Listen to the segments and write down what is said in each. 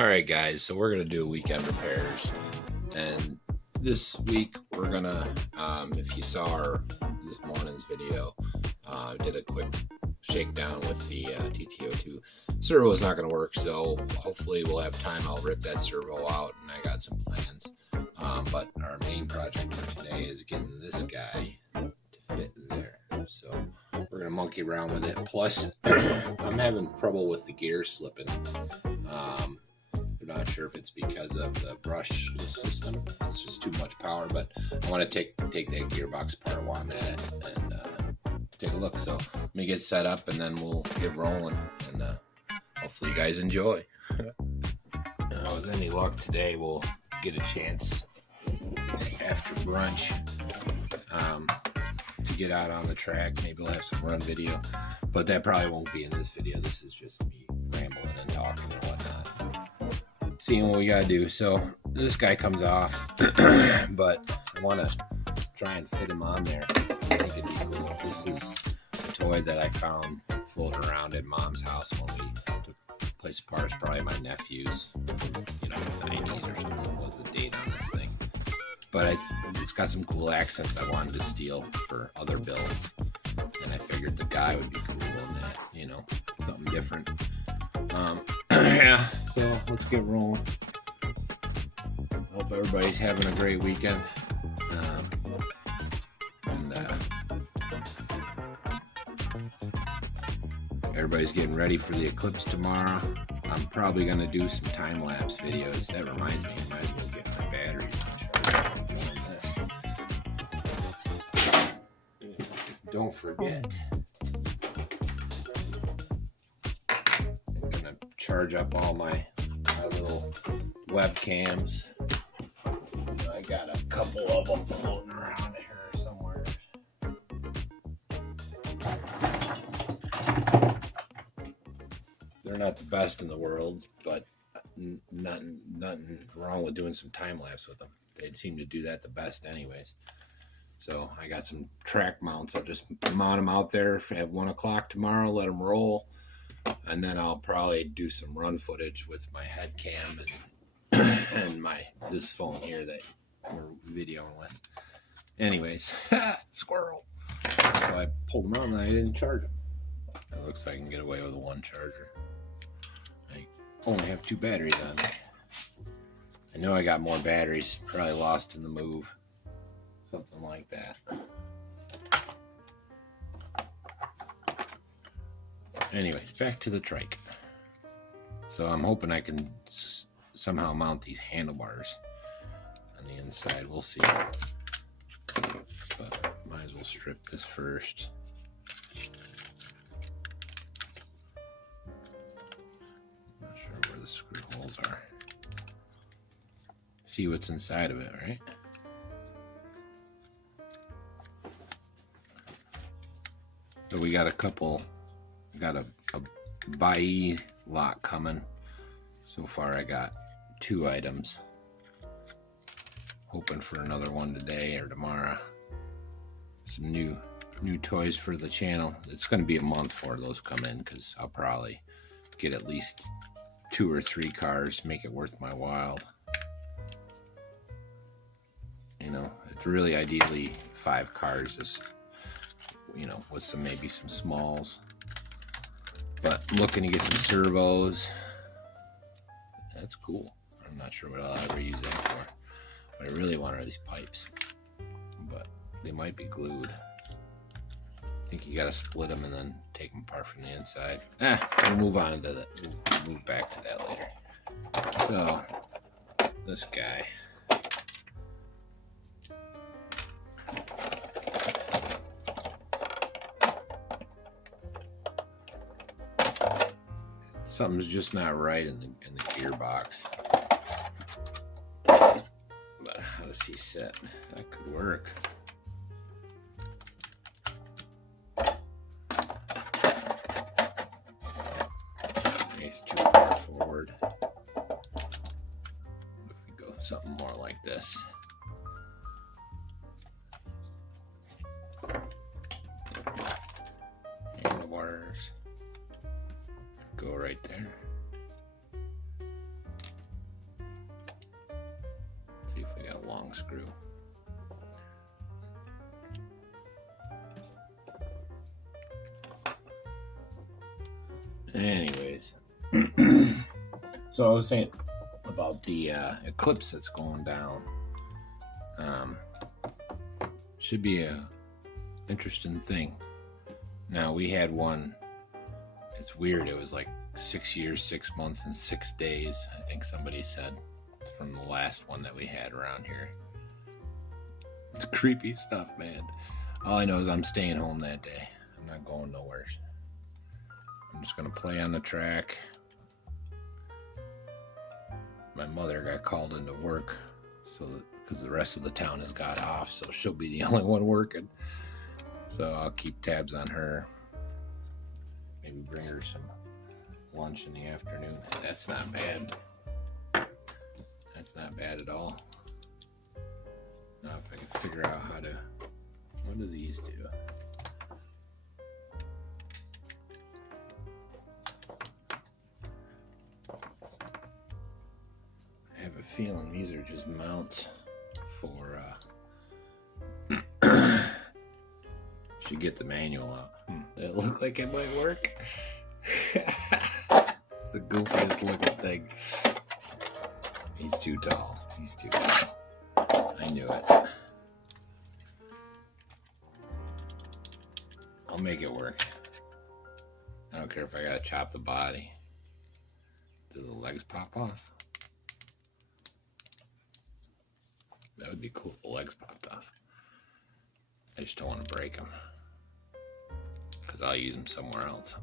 Alright guys, so we're going to do weekend repairs, and this week we're going to, if you saw this morning's video, did a quick shakedown with the T3-02. Servo is not going to work, so hopefully we'll have time. I'll rip that servo out, and I got some plans, but our main project for today is getting this guy to fit in there. So we're going to monkey around with it. Plus, I'm having trouble with the gear slipping. I'm not sure if it's because of the brushless system. It's just too much power, but I want to take that gearbox apart while I'm at it and take a look. So let me get set up and then we'll get rolling, and hopefully you guys enjoy. With any luck today, we'll get a chance after brunch to get out on the track. Maybe we'll have some run video, but that probably won't be in this video. This is just me rambling and talking and whatnot, seeing what we gotta do. So this guy comes off, but I want to try and fit him on there. I think it'd be cool. This is a toy that I found floating around at Mom's house when we took the place apart. It's probably my nephew's, the 90s or something was the date on this thing. But it's got some cool accents I wanted to steal for other builds, and I figured the guy would be cool in that, something different. Yeah, so let's get rolling. Hope everybody's having a great weekend. Everybody's getting ready for the eclipse tomorrow. I'm probably going to do some time-lapse videos. That reminds me, I might as well get my batteries on charge. Don't forget. I'm going to charge up all my little webcams. I got a couple of them floating around here somewhere. They're not the best in the world, but nothing wrong with doing some time lapse with them. They seem to do that the best anyways. So I got some track mounts. I'll just mount them out there at 1 o'clock tomorrow, let them roll, and then I'll probably do some run footage with my head cam and this phone here that we're videoing with. Anyways, squirrel. So I pulled them out and I didn't charge them. It looks like I can get away with one charger. I only have 2 batteries on me. I know I got more batteries, probably lost in the move. Something like that. Anyways, back to the trike. So I'm hoping I can somehow mount these handlebars on the inside. We'll see. But might as well strip this first. Not sure where the screw holes are. See what's inside of it, right? So we got a buy lot coming. So far I got 2 items. Hoping for another one today or tomorrow. Some new toys for the channel. It's going to be a month before those come in, because I'll probably get at least 2 or 3 cars, make it worth my while. It's really ideally 5 cars, just with maybe some smalls. But I'm looking to get some servos. That's cool. I'm not sure what I'll ever use that for. What I really want are these pipes, but they might be glued. I think you gotta split them and then take them apart from the inside. We'll move on to that. We'll move back to that later. So this guy. Something's just not right in the gearbox. But how does he set? That could work. He's too far forward. If we go something more like this. Handlebars. Go right there. long screw. Anyways, so I was saying about the eclipse that's going down. Should be a interesting thing. Now, we had one, it's weird, it was like 6 years, 6 months, and 6 days, I think somebody said, from the last one that we had around here. It's creepy stuff, man. All I know is I'm staying home that day. I'm not going nowhere. I'm just gonna play on the track. My mother got called into work, so because the rest of the town has got off, so she'll be the only one working. So I'll keep tabs on her. Maybe bring her some lunch in the afternoon. That's not bad. That's not bad at all. Now if I can figure out how to, what do these do? I have a feeling these are just mounts for, should get the manual out. Does it look like it might work? It's the goofiest looking thing. He's too tall. He's too tall. I knew it. I'll make it work. I don't care if I gotta chop the body. Do the legs pop off? That would be cool if the legs popped off. I just don't want to break them, because I'll use them somewhere else.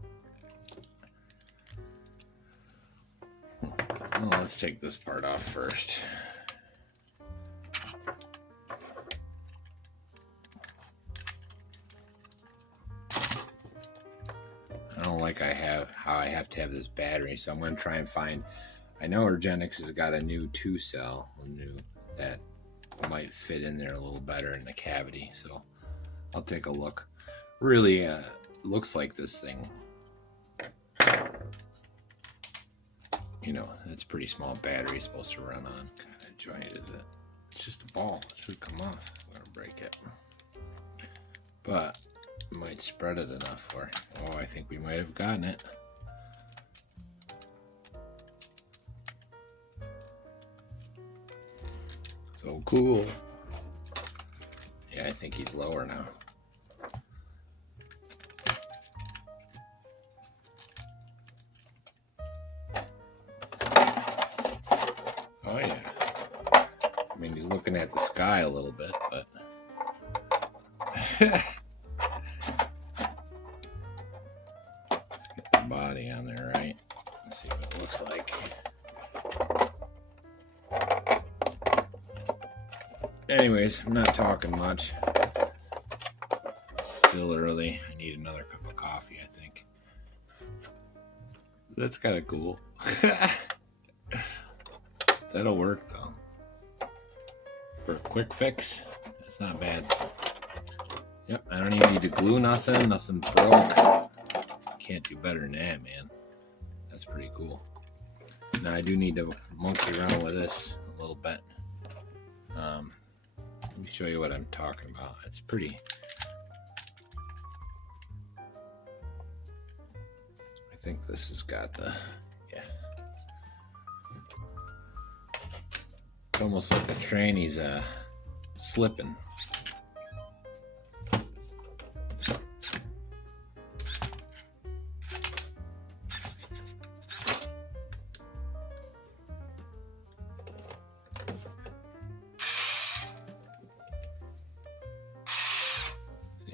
Well, let's take this part off first. I don't like how I have to have this battery, so I'm going to try and find. I know URGENEX has got a new 2-cell, that might fit in there a little better in the cavity, so I'll take a look. Really looks like this thing, you know, it's a pretty small battery, supposed to run on. What kind of joint is it? It's just a ball. It should come off. I'm gonna break it, but I might spread it enough for. Oh, I think we might have gotten it. So cool. Yeah, I think he's lower now. Oh yeah. I mean, he's looking at the sky a little bit, but let's get the body on there, right? Let's see what it looks like. Anyways, I'm not talking much. It's still early. I need another cup of coffee, I think. That's kind of cool. That'll work, though. For a quick fix, it's not bad. Yep, I don't even need to glue nothing. Nothing broke. Can't do better than that, man. That's pretty cool. Now, I do need to monkey around with this a little bit. Let me show you what I'm talking about. It's pretty. I think this has got the, yeah. It's almost like the tranny's slipping.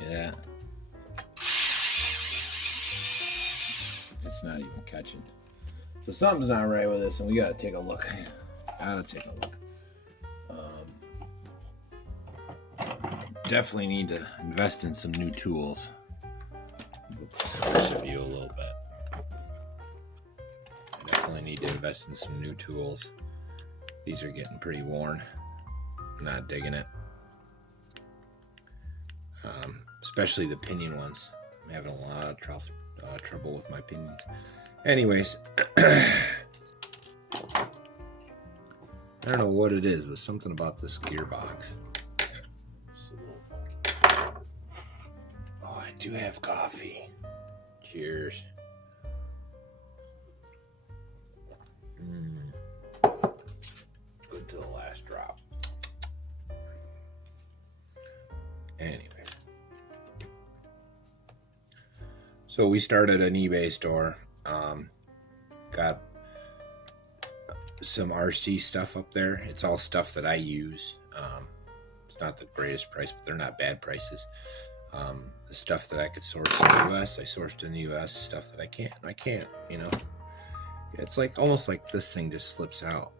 Yeah, it's not even catching. So something's not right with this, and we gotta take a look. Gotta take a look. Definitely need to invest in some new tools. Switch the view a little bit. I definitely need to invest in some new tools. These are getting pretty worn. I'm not digging it. Especially the pinion ones. I'm having a lot of trouble with my pinions. Anyways, I don't know what it is, but something about this gearbox. Oh, I do have coffee. Cheers. Good to the last drop. Anyway. So we started an eBay store. Got some RC stuff up there. It's all stuff that I use. It's not the greatest price, but they're not bad prices. The stuff that I could source in the US, I sourced in the US. Stuff that I can't, you know. It's like almost like this thing just slips out.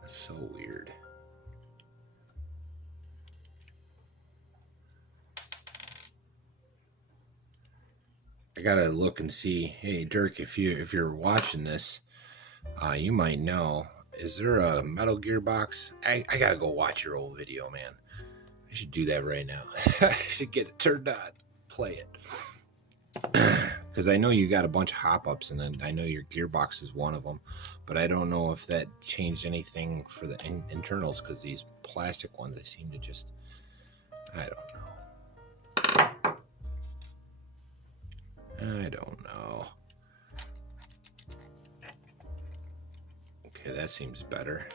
That's so weird. I gotta look and see. Hey Dirk, if you're watching this, you might know. Is there a metal gearbox? I gotta go watch your old video, man. I should do that right now. I should get it turned on, play it, because I know you got a bunch of hop-ups, and then I know your gearbox is one of them, but I don't know if that changed anything for the internals, because these plastic ones, they seem to just, I don't know. Okay, that seems better.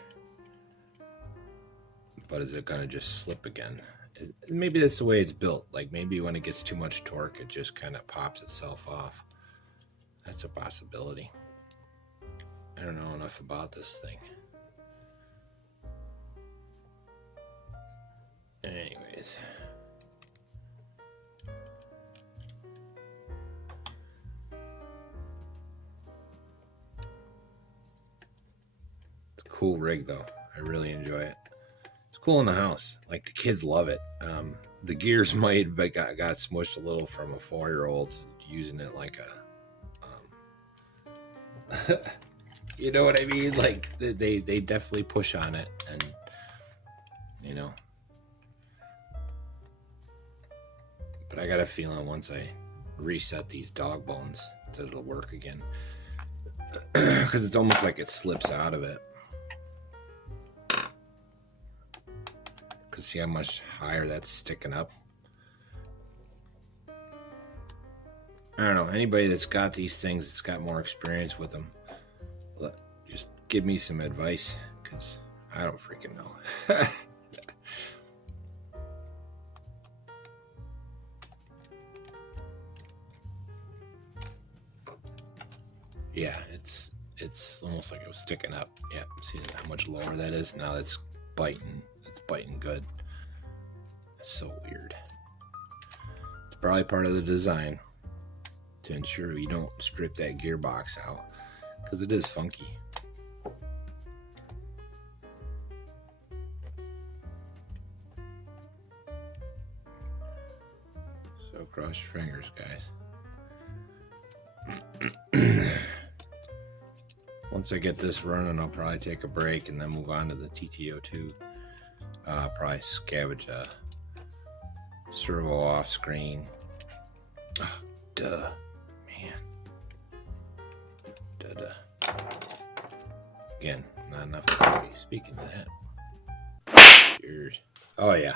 But is it gonna just slip again? Maybe that's the way it's built. Like maybe when it gets too much torque, it just kind of pops itself off. That's a possibility. I don't know enough about this thing. Anyways. Cool rig though. I really enjoy it. It's cool in the house. Like the kids love it. The gears might have got smushed a little from a 4-year-old using it like a you know what I mean? Like they definitely push on it, and you know. But I got a feeling once I reset these dog bones that it'll work again. Because it's almost like it slips out of it. See how much higher that's sticking up. I don't know, anybody that's got these things, that's got more experience with them, just give me some advice, because I don't freaking know. Yeah, it's almost like it was sticking up. Yeah, see how much lower that is? Now that's biting. Biting good. It's so weird. It's probably part of the design to ensure you don't strip that gearbox out, because it is funky. So cross your fingers, guys. Once I get this running, I'll probably take a break and then move on to the TT-02. Probably scavenge a servo off screen. Oh, duh, man. Duh. Again, not enough coffee. Speaking of that, cheers. Oh yeah,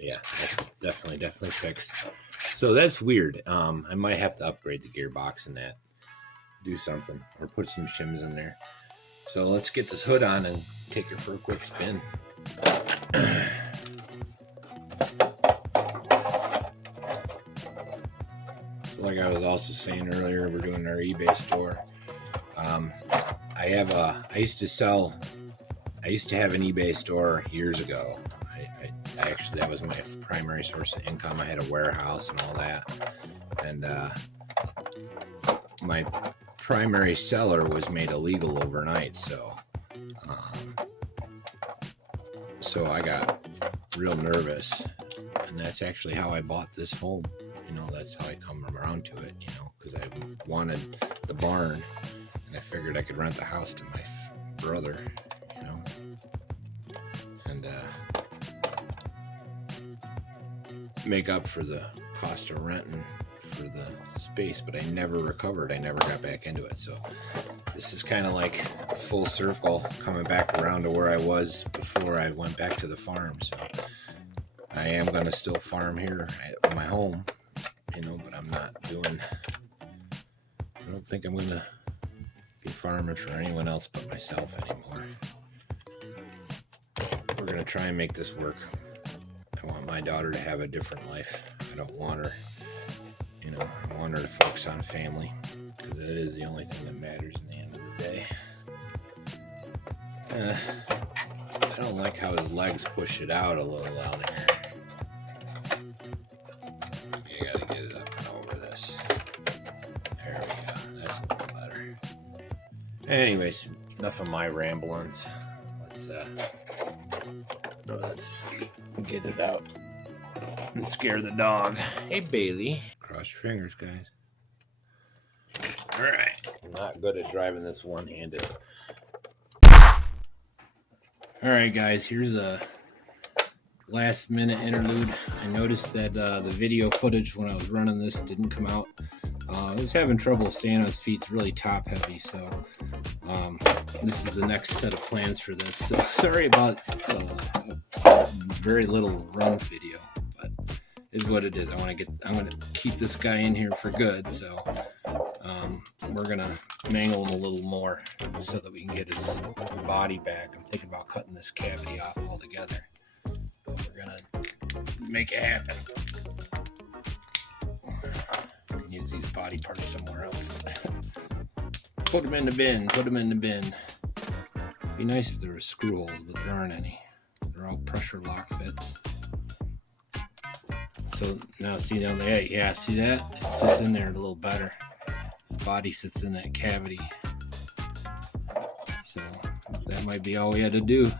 that's definitely fixed. So that's weird. I might have to upgrade the gearbox in that. Do something or put some shims in there. So let's get this hood on and take her for a quick spin. So like I was also saying earlier, we're doing our eBay store. I used to have an eBay store years ago. I actually, that was my primary source of income. I had a warehouse and all that, and my primary seller was made illegal overnight, so I got real nervous, and that's actually how I bought this home. You know, that's how I come around to it, you know, because I wanted the barn, and I figured I could rent the house to my brother, you know, and make up for the cost of renting for the space, but I never recovered. I never got back into it. So this is kind of like full circle, coming back around to where I was before I went back to the farm. So I am going to still farm here at my home, you know, but I'm not doing, I don't think I'm going to be farming for anyone else but myself anymore. We're going to try and make this work. I want my daughter to have a different life. I don't want her, you know, I want her to focus on family, because that is the only thing that matters in the end of the day. I don't like how his legs push it out a little down here. You gotta get it up and over this. There we go. That's a little better. Anyways, enough of my ramblings. Let's get it out and scare the dog. Hey, Bailey. Cross your fingers, guys. All right. I'm not good at driving this one-handed. All right, guys. Here's a last-minute interlude. I noticed that the video footage when I was running this didn't come out. I was having trouble staying on his feet. It's really top-heavy, so this is the next set of plans for this. So sorry about very little run video, but it is what it is. I'm gonna keep this guy in here for good. So we're gonna mangle him a little more so that we can get his body back. I'm thinking about cutting this cavity off altogether, but we're gonna make it happen. We can use these body parts somewhere else. Put them in the bin. Put them in the bin. Be nice if there were screw holes, but there aren't any. They're all pressure lock fits. So now see, now yeah, see that? It sits in there a little better. His body sits in that cavity. So that might be all we had to do.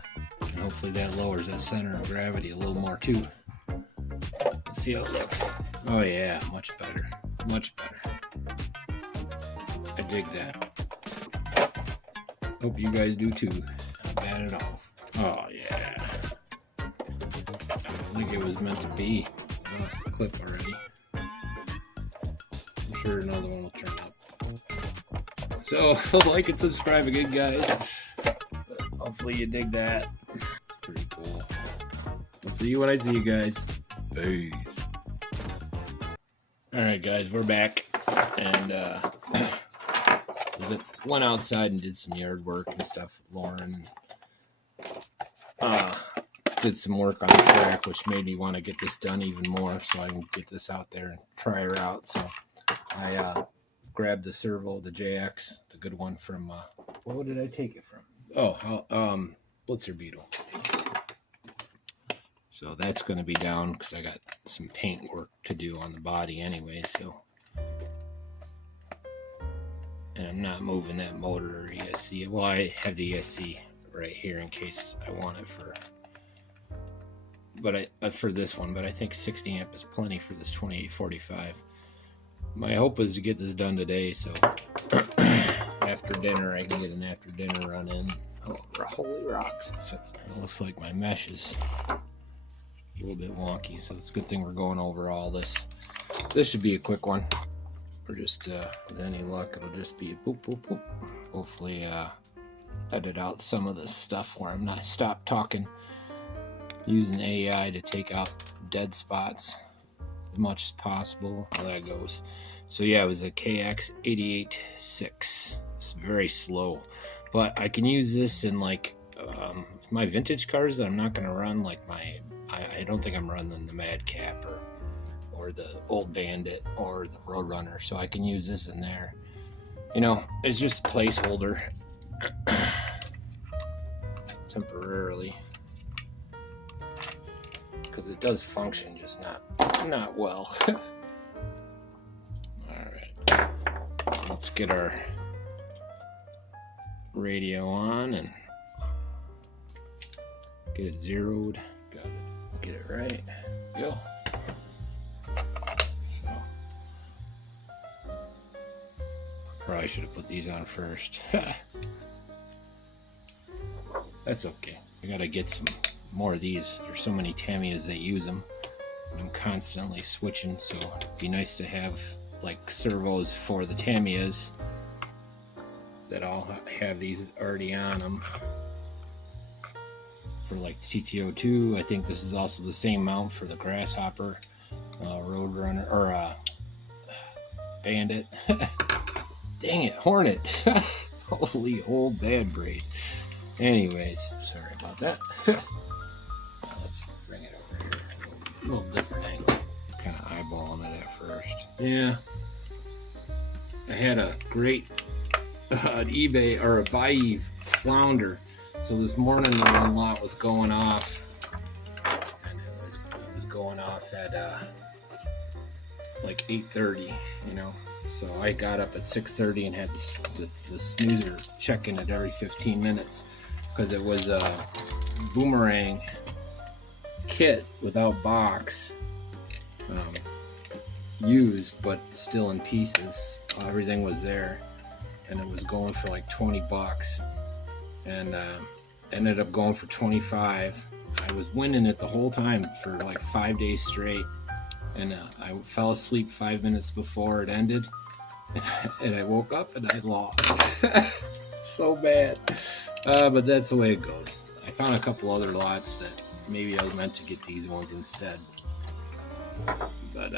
And hopefully that lowers that center of gravity a little more too. Let's see how it looks. Oh yeah, much better. Much better. I dig that. Hope you guys do too. Not bad at all. Oh yeah. I think it was meant to be. I lost the clip already. I'm sure another one will turn up. So like and subscribe again, guys. Hopefully you dig that. It's pretty cool. I'll see you when I see you guys. Peace. Alright guys, we're back. And went outside and did some yard work and stuff with Lauren. Did some work on the track, which made me want to get this done even more so I can get this out there and try her out. So I grabbed the servo, the JX, the good one from, what did I take it from? Oh, Blitzer Beetle. So that's going to be down because I got some paint work to do on the body anyway, so. And I'm not moving that motor or ESC. Well, I have the ESC right here in case I want it for, but for this one. But I think 60 amp is plenty for this 2845. My hope is to get this done today, so after dinner I can get an after dinner run in. Oh, holy rocks! It looks like my mesh is a little bit wonky, so it's a good thing we're going over all this. This should be a quick one. Or just, with any luck, it'll just be a boop, boop, boop. Hopefully, edit out some of this stuff where I'm not stop talking. Using AI to take out dead spots as much as possible. How that goes. So yeah, it was a KX886. It's very slow. But I can use this in like my vintage cars that I'm not going to run. Like I don't think I'm running the Madcap or the old Bandit or the Roadrunner, so I can use this in there. You know, it's just a placeholder temporarily because it does function, just not well. Alright, so let's get our radio on and get it zeroed. Got it. Get it right. Go. Probably should have put these on first. That's okay. I gotta get some more of these. There's so many Tamiyas that use them. I'm constantly switching, so it'd be nice to have like servos for the Tamiyas that all have these already on them. For like T3-02, I think this is also the same mount for the Grasshopper, Roadrunner, or Bandit. Dang it, Hornet. Holy old bad braid. Anyways, sorry about that. Let's bring it over here. A little different angle. Kind of eyeballing it at first. Yeah. I had a great eBay or a Bayou flounder. So this morning the one lot was going off, and it was going off at like 8:30, you know. So I got up at 6:30 and had the snoozer check in at every 15 minutes because it was a boomerang kit without box, used but still in pieces. Everything was there, and it was going for like 20 bucks. And ended up going for 25. I was winning it the whole time for like 5 days straight, and I fell asleep 5 minutes before it ended, and I woke up and I lost. So bad, but that's the way it goes. I found a couple other lots that maybe I was meant to get these ones instead, but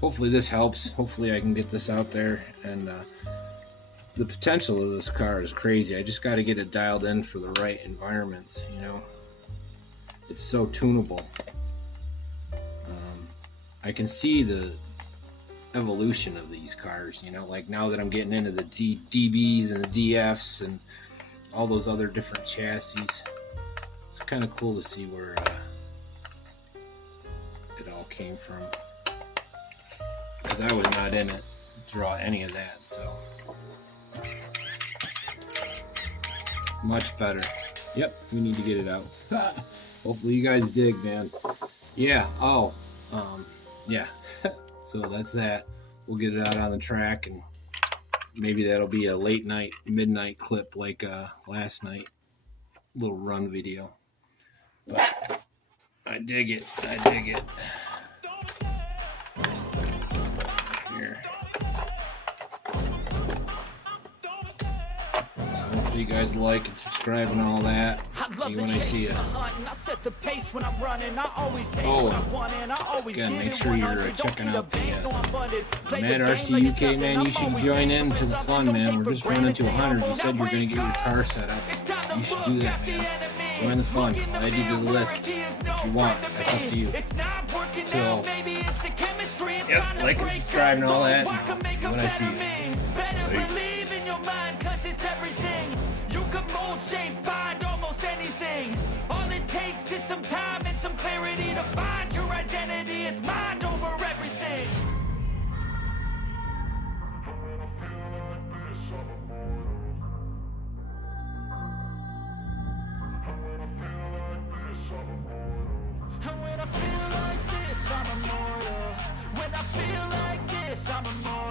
hopefully this helps. Hopefully I can get this out there, and the potential of this car is crazy. I just got to get it dialed in for the right environments, you know. It's so tunable. I can see the evolution of these cars, you know, like now that I'm getting into the DBs and the DFs and all those other different chassis. It's kind of cool to see where it all came from, because I was not in it to draw any of that, so much better. Yep, we need to get it out. Hopefully you guys dig, man. Yeah. Yeah. So that's that. We'll get it out on the track, and maybe that'll be a late night, midnight clip like last night. Little run video. But I dig it. I dig it. Here. Hopefully you guys like and subscribe and all that. See you when I see you. Oh, again, make sure you're checking out the Mad RC UK, man. You should join in to the fun, man. We're just running to 100. You said you're going to get your car set up. You should do that, man. Join the fun. I'll add you to the list if you want. That's up to you. So, yep, like and subscribe and all that. And see you when I see you. Shape, find almost anything. All it takes is some time and some clarity to find your identity. It's mind over everything. And when I feel like this, I'm immortal. When I feel like this, I'm immortal.